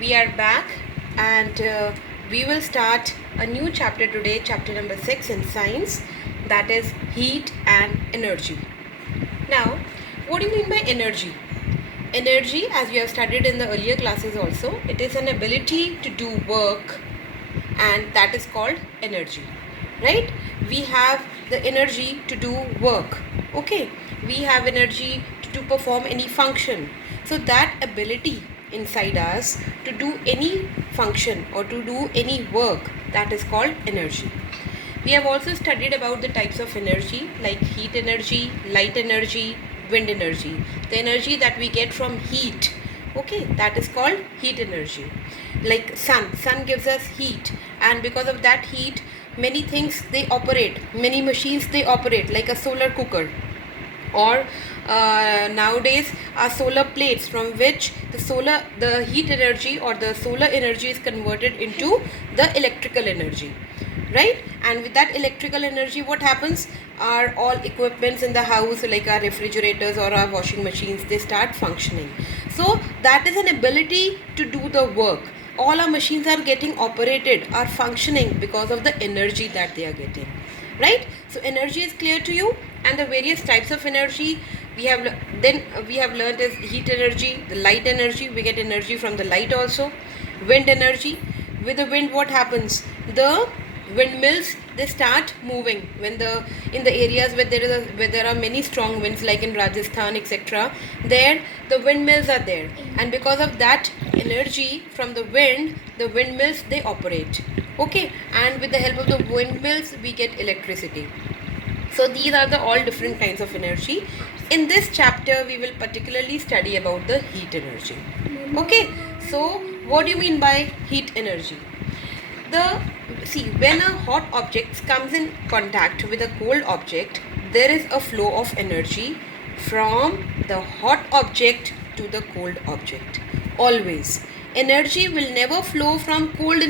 We are back and we will start a new chapter today, chapter number 6 in science, that is heat and energy. Now, what do you mean by energy? Energy, as we have studied in the earlier classes also, it is an ability to do work, and that is called energy, right? We have the energy to do work, okay? We have energy to perform any function. So that ability inside us to do any function or to do any work, that is called energy. We have also studied about the types of energy like heat energy, light energy, wind energy. The energy that we get from heat, okay, that is called heat energy. Like sun gives us heat, and because of that heat, many things they operate, many machines they operate, like a solar cooker, or nowadays are solar plates from which the heat energy or the solar energy is converted into the electrical energy, right? And with that electrical energy, what happens, our all equipments in the house like our refrigerators or our washing machines, they start functioning. So that is an ability to do the work. All our machines are getting operated, are functioning because of the energy that they are getting, right? So energy is clear to you, and the various types of energy we have learned is heat energy, the light energy, we get energy from the light also. Wind energy, with the wind what happens, the windmills they start moving when in the areas where there are many strong winds, like in Rajasthan, etc. There the windmills are there, and because of that energy from the wind, the windmills they operate, okay? And with the help of the windmills we get electricity. So these are the all different kinds of energy. In this chapter we will particularly study about the heat energy, okay? So what do you mean by heat energy? When a hot object comes in contact with a cold object, there is a flow of energy from the hot object to the cold object. Always. Energy will never flow from cold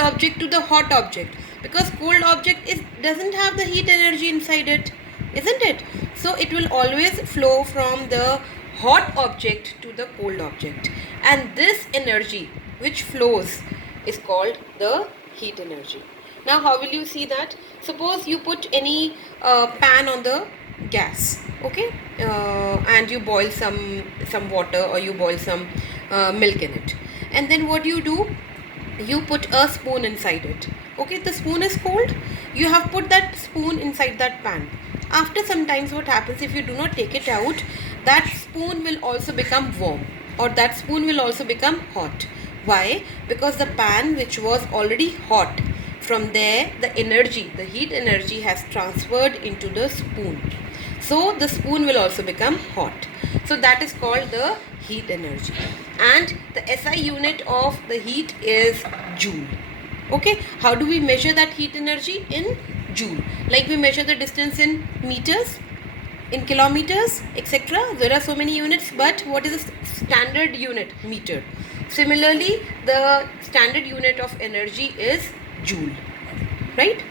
object to the hot object, because cold object doesn't have the heat energy inside it, isn't it? So it will always flow from the hot object to the cold object, and this energy which flows is called the heat energy. Now how will you see that? Suppose you put any pan on the gas, okay, and you boil some water, or you boil some milk in it, and then what do, you put a spoon inside it, okay? The spoon is cold, you have put that spoon inside that pan. After some times what happens, if you do not take it out, that spoon will also become warm, or that spoon will also become hot. Why? Because the pan which was already hot, from there the heat energy has transferred into the spoon, so the spoon will also become hot. So that is called the heat energy, and the SI unit of the heat is joule, okay? How do we measure that heat energy? In joule. Like we measure the distance in meters, in kilometers, etc. There are so many units, but what is the standard unit? Meter. Similarly, the standard unit of energy is joule, right?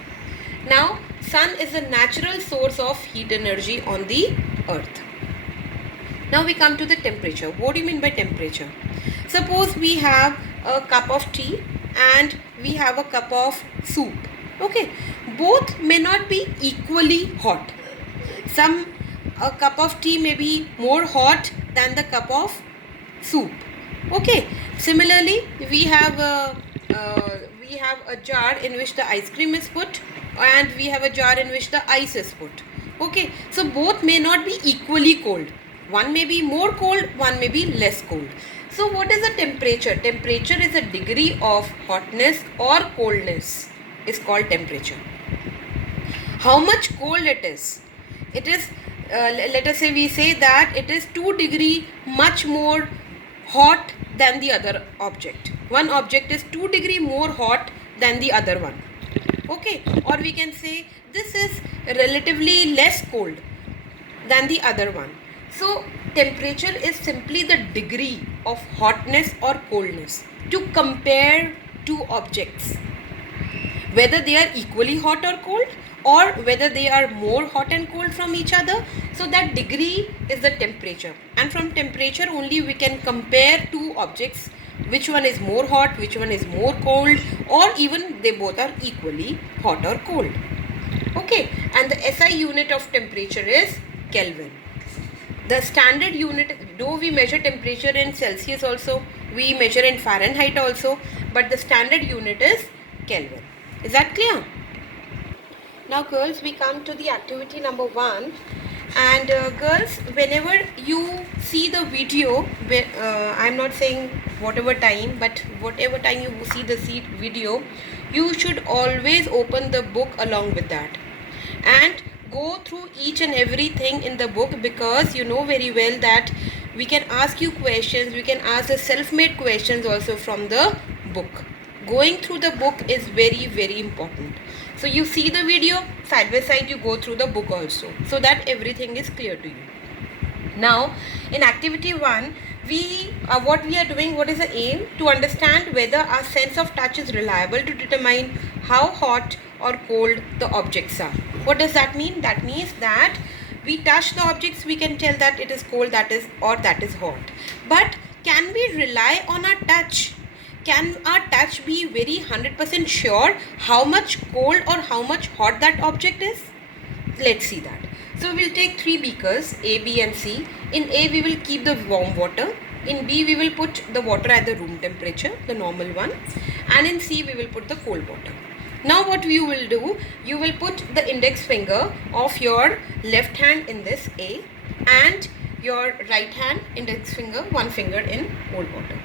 Now sun is a natural source of heat energy on the earth. Now we come to the temperature. What do you mean by temperature? Suppose we have a cup of tea and we have a cup of soup, okay? Both may not be equally hot. A cup of tea may be more hot than the cup of soup, okay? Similarly, we have a jar in which the ice cream is put, and we have a jar in which the ice is put, okay? So both may not be equally cold. One may be more cold, one may be less cold. So what is the temperature? Temperature is a degree of hotness or coldness, is called temperature. How much cold it is? It is, let us say we say that it is 2 degree much more hot than the other object. One object is 2 degree more hot than the other one, okay? Or we can say this is relatively less cold than the other one. So temperature is simply the degree of hotness or coldness to compare two objects, whether they are equally hot or cold, or whether they are more hot and cold from each other. So that degree is the temperature, and from temperature only we can compare two objects which one is more hot, which one is more cold, or even they both are equally hot or cold. Okay, and the SI unit of temperature is Kelvin. The standard unit, though we measure temperature in Celsius also, we measure in Fahrenheit also, but the standard unit is Kelvin. Is that clear? Now girls, we come to the activity number 1. And girls, whenever you see the video, I'm not saying whatever time, but whatever time you see the video, you should always open the book along with that and go through each and everything in the book, because you know very well that we can ask you questions, we can ask the self-made questions also from the book. Going through the book is very, very important. So you see the video, side by side you go through the book also, so that everything is clear to you. Now in activity 1, what we are doing, what is the aim? To understand whether our sense of touch is reliable to determine how hot or cold the objects are. What does that mean? That means that we touch the objects, we can tell that it is cold, that is hot. But can we rely on our touch? Can our touch be very 100% sure how much cold or how much hot that object is? Let's see that. So we will take 3 beakers, A, B and C. In A we will keep the warm water. In B we will put the water at the room temperature, the normal one. And in C we will put the cold water. Now what you will do, you will put the index finger of your left hand in this A and your right hand index finger, one finger in cold water.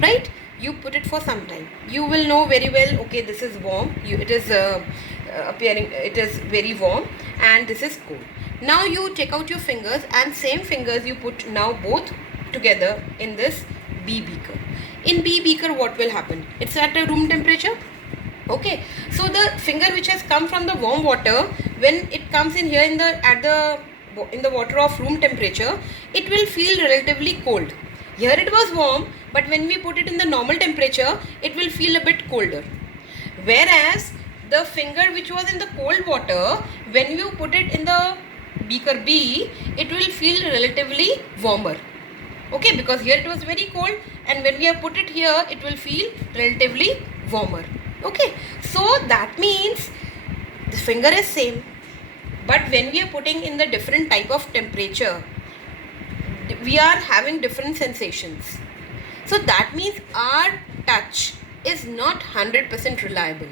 Right? You put it for some time. You will know very well, okay, this is warm. It is it is very warm, and this is cold. Now you take out your fingers, and same fingers you put now both together in this B beaker. In B beaker, what will happen? It's at a room temperature. Okay, so the finger which has come from the warm water, when it comes in here in the water of room temperature, it will feel relatively cold. Here it was warm, but when we put it in the normal temperature, it will feel a bit colder. Whereas the finger which was in the cold water, when you put it in the beaker B, it will feel relatively warmer. Okay, because here it was very cold, and when we have put it here, it will feel relatively warmer. Okay, so that means the finger is same, but when we are putting in the different type of temperature, we are having different sensations. So that means our touch is not 100% reliable.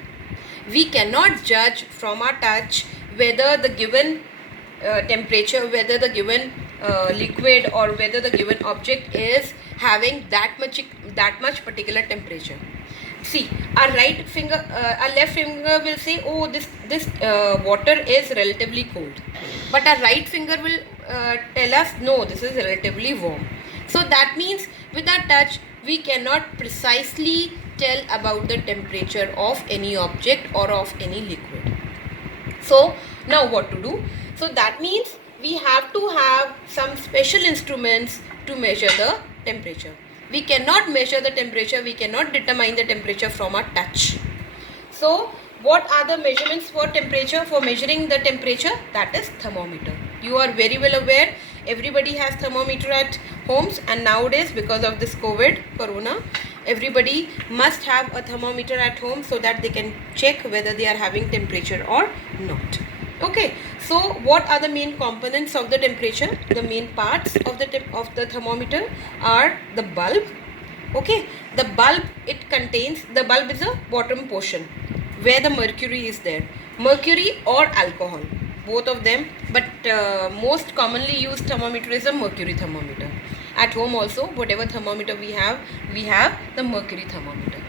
We cannot judge from our touch whether the given temperature, whether the given liquid or whether the given object is having that much particular temperature. See, our left finger will say, oh, this water is relatively cold, but our right finger will tell us, no, this is relatively warm. So that means with our touch we cannot precisely tell about the temperature of any object or of any liquid. So now what to do? So that means we have to have some special instruments to measure the temperature. We cannot measure the temperature, we cannot determine the temperature from our touch. So what are the measurements for temperature, for measuring the temperature? That is thermometer. You are very well aware, everybody has thermometer at homes, and nowadays because of this corona, everybody must have a thermometer at home so that they can check whether they are having temperature or not. Okay, so what are the main components of the temperature? The main parts of the thermometer are the bulb. Okay, the bulb, the bulb is the bottom portion where the mercury is there. Mercury or alcohol, both of them, but most commonly used thermometer is a mercury thermometer. At home also, whatever thermometer we have the mercury thermometer.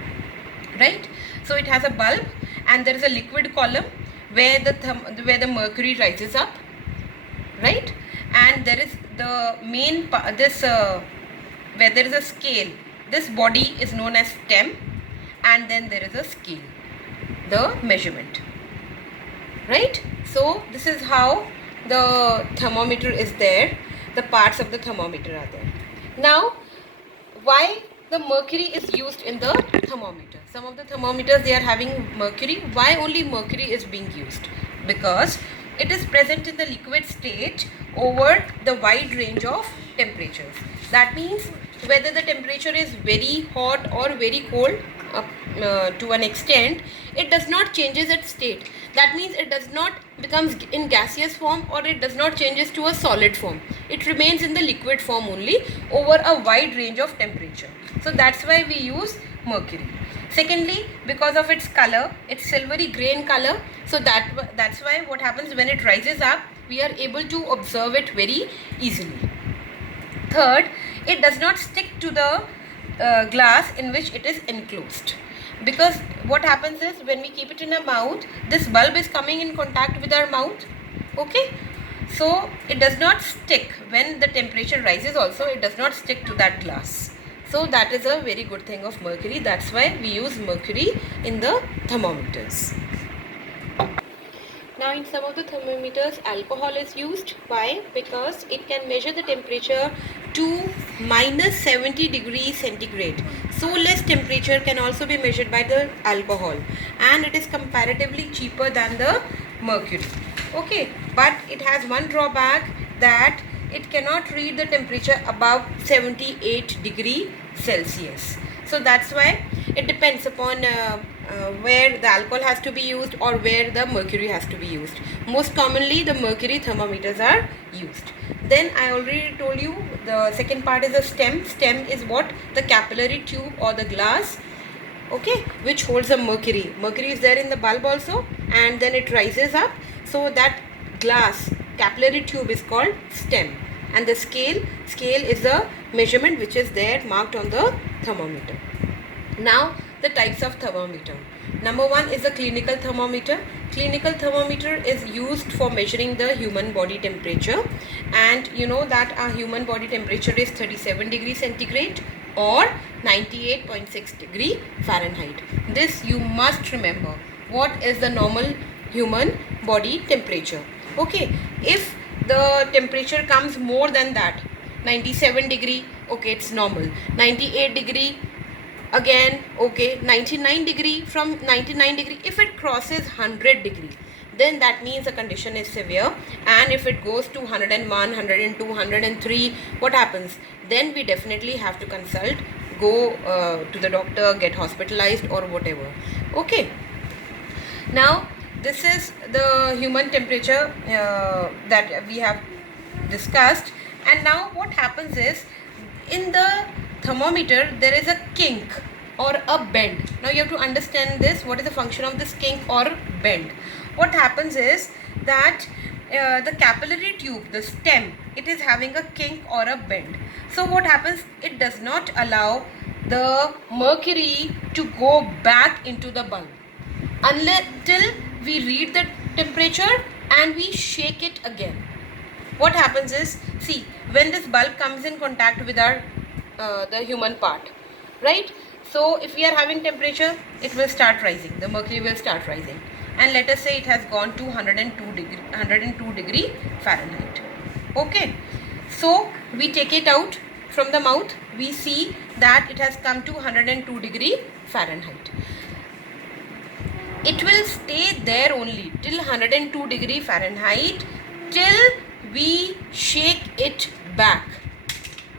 Right? So it has a bulb, and there is a liquid column where the mercury rises up, right? And there is the main where there is a scale. This body is known as stem, and then there is a scale, the measurement, right? So this is how the thermometer is there. The parts of the thermometer are there. Now, why the mercury is used in the thermometer? Some of the thermometers, they are having mercury. Why only mercury is being used? Because it is present in the liquid state over the wide range of temperatures. That means whether the temperature is very hot or very cold, to an extent, it does not changes its state. That means it does not becomes in gaseous form, or it does not changes to a solid form. It remains in the liquid form only over a wide range of temperature. So that's why we use mercury. Secondly, because of its color, its silvery grey in color, so that's why what happens when it rises up, we are able to observe it very easily. Third, it does not stick to the glass in which it is enclosed, because what happens is when we keep it in our mouth, this bulb is coming in contact with our mouth. Okay, so it does not stick. When the temperature rises also, it does not stick to that glass. So that is a very good thing of mercury. That's why we use mercury in the thermometers. Now in some of the thermometers, alcohol is used. Why? Because it can measure the temperature to minus 70 degrees centigrade. So less temperature can also be measured by the alcohol, and it is comparatively cheaper than the mercury. Okay, but it has one drawback, that it cannot read the temperature above 78 degree Celsius. So that's why it depends upon where the alcohol has to be used or where the mercury has to be used. Most commonly the mercury thermometers are used. Then I already told you the second part is a stem. Stem is what? The capillary tube or the glass, okay, which holds a mercury. Mercury is there in the bulb also, and then it rises up. So that glass capillary tube is called stem, and the scale is the measurement which is there marked on the thermometer. Now the types of thermometer. Number one is a clinical thermometer. Clinical thermometer is used for measuring the human body temperature, and you know that our human body temperature is 37 degrees centigrade or 98.6 degree Fahrenheit. This you must remember. What is the normal human body temperature? Okay, if the temperature comes more than that, 97 degree, okay, it's normal. 98 degree, again, okay, 99 degree. From 99 degree, if it crosses 100 degree, then that means the condition is severe. And if it goes to 101, 102, 103, what happens? Then we definitely have to consult, go to the doctor, get hospitalized or whatever. Okay, now this is the human temperature that we have discussed. And now what happens is, in the thermometer there is a kink or a bend. Now you have to understand this, what is the function of this kink or bend. What happens is that the capillary tube, the stem, it is having a kink or a bend. So what happens, it does not allow the mercury to go back into the bulb until we read the temperature and we shake it again. What happens is, see, when this bulb comes in contact with our the human part, right? So if we are having temperature, it will start rising, the mercury will start rising, and let us say it has gone to 102 degree Fahrenheit. Okay, so we take it out from the mouth, we see that it has come to 102 degree Fahrenheit. It will stay there only till 102 degree Fahrenheit till we shake it back.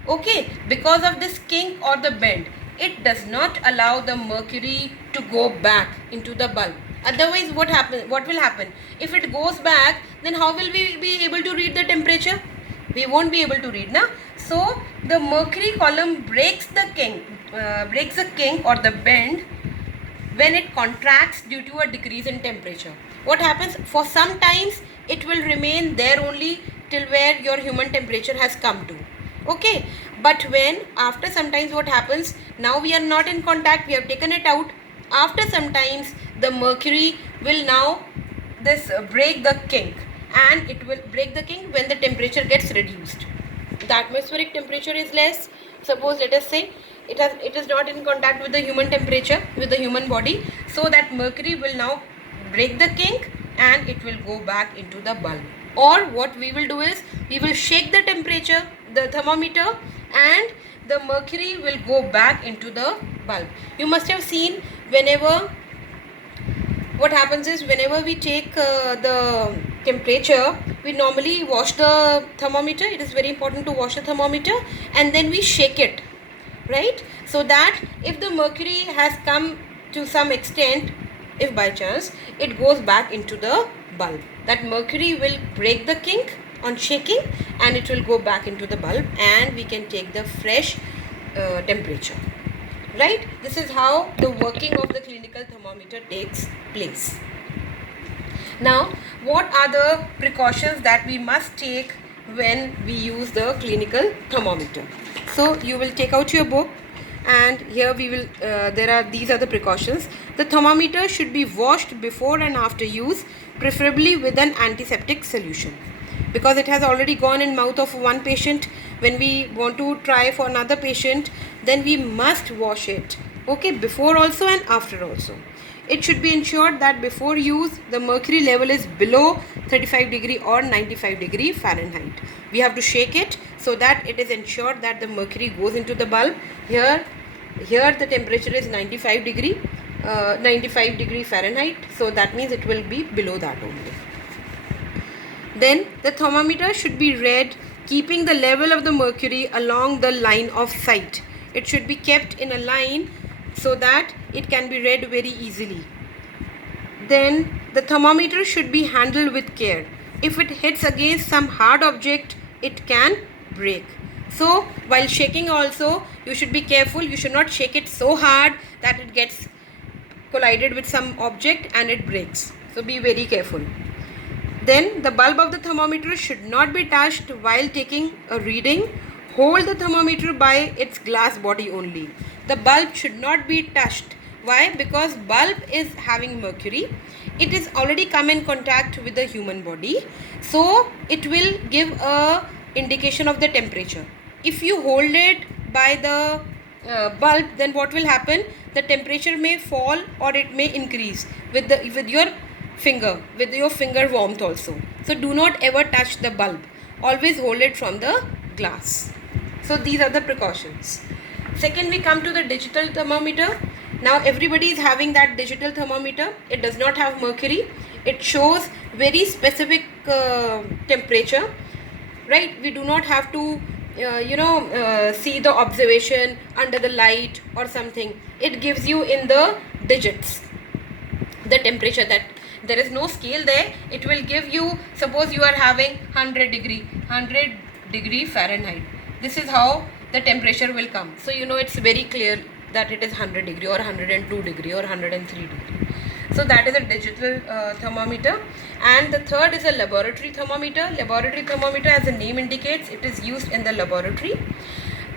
Okay, because of this kink or the bend, it does not allow the mercury to go back into the bulb. Otherwise, what will happen? If it goes back, then how will we be able to read the temperature? We won't be able to read, na? So the mercury column breaks the kink or the bend when it contracts due to a decrease in temperature. What happens? For some times it will remain there only till where your human temperature has come to. Okay, but when after sometimes what happens, now we are not in contact, we have taken it out. After sometimes the mercury will now break the kink, and it will break the kink when the temperature gets reduced. The atmospheric temperature is less. Suppose let us say it is not in contact with the human temperature, with the human body, so that mercury will now break the kink and it will go back into the bulb. Or what we will do is, we will shake the temperature, the thermometer, and the mercury will go back into the bulb. You must have seen, whenever what happens is, whenever we take the temperature, we normally wash the thermometer. It is very important to wash the thermometer, and then we shake it, right? So that if the mercury has come to some extent, if by chance it goes back into the bulb, that mercury will break the kink on shaking and it will go back into the bulb, and we can take the fresh temperature, right? This is how the working of the clinical thermometer takes place. Now, what are the precautions that we must take when we use the clinical thermometer? So, you will take out your book, and here we will these are the precautions. The thermometer should be washed before and after use, preferably with an antiseptic solution, because it has already gone in mouth of one patient. When we want to try for another patient, then we must wash it, okay, before also and after also. It should be ensured that before use the mercury level is below 35 degree or 95 degree Fahrenheit. We have to shake it so that it is ensured that the mercury goes into the bulb. Here the temperature is 95 degree Fahrenheit, so that means it will be below that only. Then the thermometer should be read keeping the level of the mercury along the line of sight. It should be kept in a line so that it can be read very easily. Then the thermometer should be handled with care. If it hits against some hard object, it can break. So while shaking also, you should be careful. You should not shake it so hard that it gets collided with some object and it breaks. So be very careful. Then the bulb of the thermometer should not be touched while taking a reading. Hold the thermometer by its glass body only. The bulb should not be touched. Why? Because bulb is having mercury. It is already come in contact with the human body. So it will give a indication of the temperature. If you hold it by the bulb, then what will happen? The temperature may fall or it may increase with your finger warmth also. So do not ever touch the bulb. Always hold it from the glass. So these are the precautions. Second, we come to the digital thermometer. Now everybody is having that digital thermometer. It does not have mercury. It shows very specific temperature, right? We do not have to see the observation under the light or something. It gives you in the digits the temperature, that there is no scale there. It will give you, suppose you are having 100 degree Fahrenheit. This is how the temperature will come. So you know it's very clear that it is 100 degree or 102 degree or 103 degree. So that is a digital thermometer. And the third is a laboratory thermometer. Laboratory thermometer, as the name indicates, it is used in the laboratory,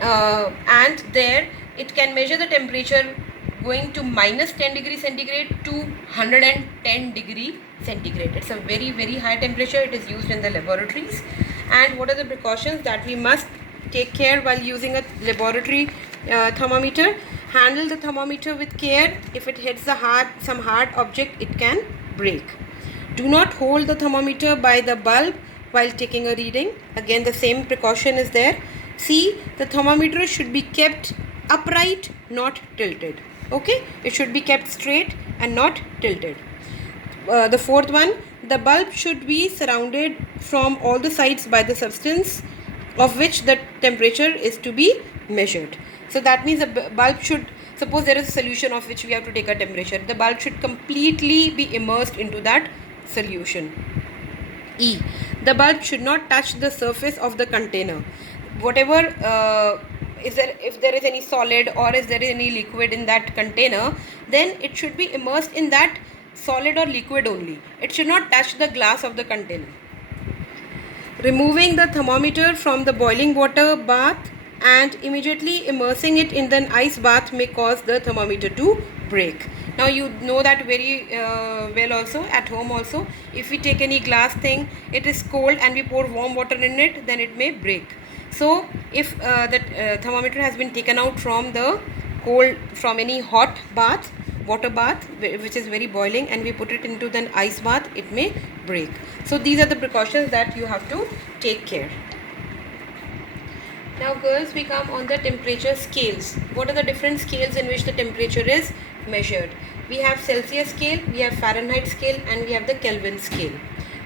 and there it can measure the temperature going to minus 10 degree centigrade to 110 degree centigrade. It's a very, very high temperature. It is used in the laboratories. And what are the precautions that we must take care while using a laboratory thermometer? Handle the thermometer with care. If it hits some hard object, it can break. Do not hold the thermometer by the bulb while taking a reading. Again, the same precaution is there. See, the thermometer should be kept upright, not tilted. Okay, it should be kept straight and not tilted. The fourth one, the bulb should be surrounded from all the sides by the substance of which the temperature is to be measured. So that means the bulb should, suppose there is a solution of which we have to take a temperature, the bulb should completely be immersed into that solution. E, the bulb should not touch the surface of the container. Whatever if there is any solid or is there any liquid in that container, then it should be immersed in that solid or liquid only. It should not touch the glass of the container. Removing the thermometer from the boiling water bath and immediately immersing it in an ice bath may cause the thermometer to break. Now you know that very well also at home also. If we take any glass thing, it is cold and we pour warm water in it, then it may break. So if the thermometer has been taken out from the cold, from any hot bath, water bath which is very boiling, and we put it into the ice bath, it may break. So these are the precautions that you have to take care. Now girls, we come on the temperature scales. What are the different scales in which the temperature is measured? We have Celsius scale, we have Fahrenheit scale, and we have the Kelvin scale.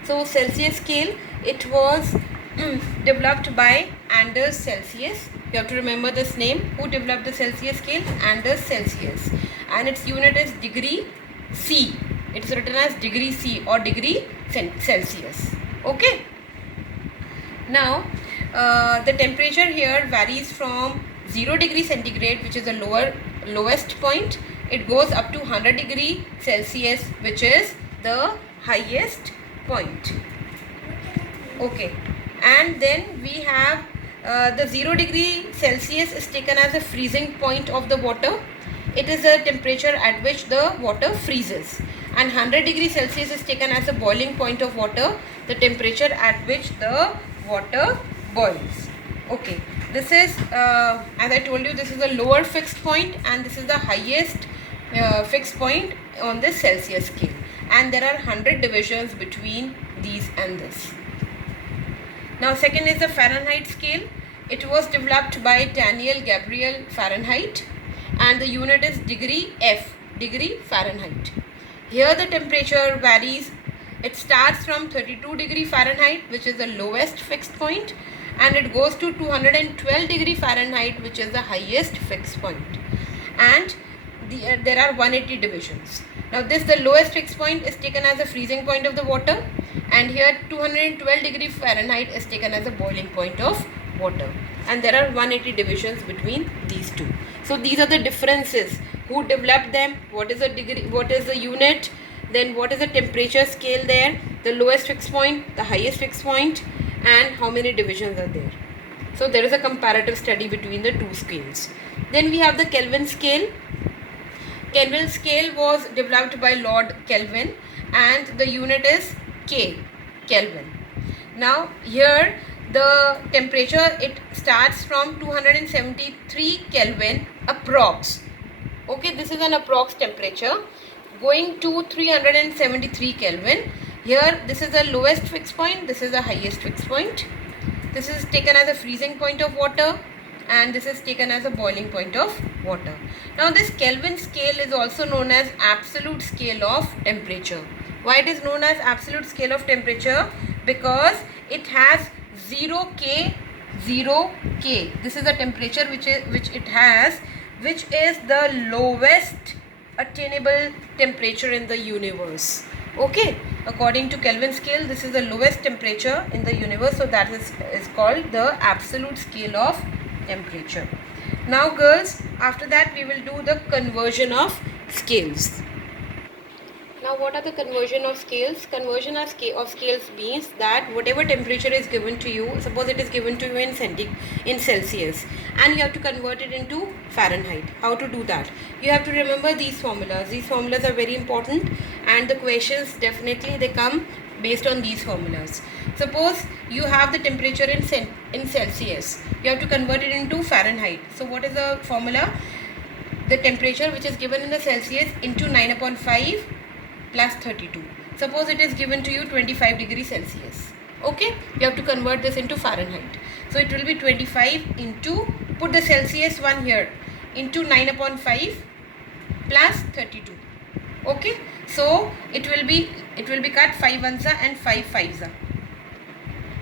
So Celsius scale, it was developed by Anders Celsius. You have to remember this name. Who developed the Celsius scale? Anders Celsius. And its unit is degree C. It is written as degree C or degree Celsius. Okay. Now, the temperature here varies from 0 degree centigrade, which is the lowest point. It goes up to 100 degree Celsius, which is the highest point. Okay, and then we have the 0 degree Celsius is taken as a freezing point of the water. It is a temperature at which the water freezes, and 100 degree Celsius is taken as a boiling point of water, the temperature at which the water boils. Okay, this is as I told you, this is the lower fixed point and this is the highest fixed point on this Celsius scale, and there are 100 divisions between these and this. Now second is the Fahrenheit scale. It was developed by Daniel Gabriel Fahrenheit, and the unit is degree F, degree Fahrenheit. Here the temperature varies. It starts from 32 degree Fahrenheit, which is the lowest fixed point, and it goes to 212 degree Fahrenheit, which is the highest fixed point. And there are 180 divisions. Now the lowest fixed point is taken as a freezing point of the water, and here 212 degree Fahrenheit is taken as a boiling point of water, and there are 180 divisions between these two. So these are the differences. Who developed them? What is the degree? What is the unit? Then what is the temperature scale there? The lowest fixed point, the highest fixed point, and how many divisions are there. So there is a comparative study between the two scales. Then we have the Kelvin scale. Kelvin scale was developed by Lord Kelvin, and the unit is K, Kelvin. Now here the temperature, it starts from 273 Kelvin approx. Okay, this is an approx temperature going to 373 Kelvin. Here this is the lowest fixed point, this is the highest fixed point. This is taken as a freezing point of water, and this is taken as a boiling point of water. Now this Kelvin scale is also known as absolute scale of temperature. Why it is known as absolute scale of temperature? Because it has 0K, 0K. This is the temperature which it has, which is the lowest attainable temperature in the universe. Okay, according to Kelvin scale, this is the lowest temperature in the universe, so that is called the absolute scale of temperature. Now girls, after that we will do the conversion of scales. Now what are the conversion of scales? Conversion of scales means that whatever temperature is given to you, suppose it is given to you in Celsius, and you have to convert it into Fahrenheit. How to do that? You have to remember these formulas. These formulas are very important, and the questions definitely they come based on these formulas. Suppose you have the temperature in Celsius, you have to convert it into Fahrenheit. So what is the formula? The temperature which is given in the Celsius into 9 upon 5 plus 32. Suppose it is given to you 25 degrees Celsius. Okay, you have to convert this into Fahrenheit. So it will be 25 into, put the Celsius one here, into 9 upon 5 plus 32. Okay, so it will be cut 5 ones and 5 fives,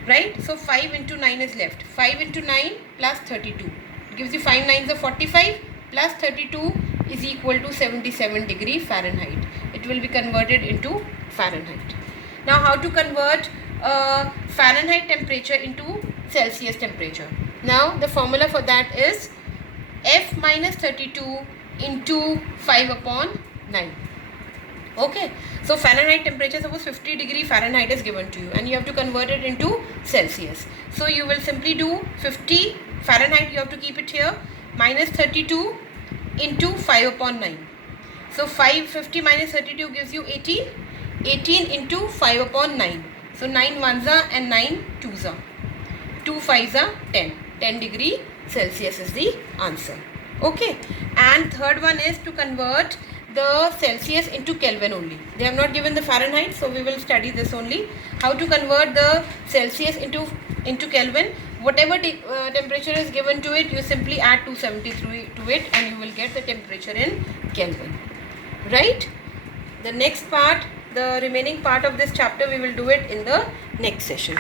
right? So 5 into 9 is left. 5 into 9 plus 32 it gives you 5 nines are 45 plus 32 is equal to 77 degree Fahrenheit. It will be converted into Fahrenheit. Now how to convert Fahrenheit temperature into Celsius temperature? Now the formula for that is F minus 32 into 5 upon 9. Okay, so Fahrenheit temperature, suppose 50 degree Fahrenheit is given to you and you have to convert it into Celsius. So you will simply do 50 Fahrenheit, you have to keep it here, minus 32 into 5 upon 9. So 50 minus 32 gives you 18. 18 into 5 upon 9. So 9 ones are and 9 twos are. 2 fives are 10. 10 degree Celsius is the answer. Okay. And third one is to convert the Celsius into Kelvin only. They have not given the Fahrenheit, so we will study this only. How to convert the Celsius into Kelvin. Whatever temperature is given to it, you simply add 273 to it and you will get the temperature in Kelvin. Right? The next part the remaining part of this chapter we will do it in the next session.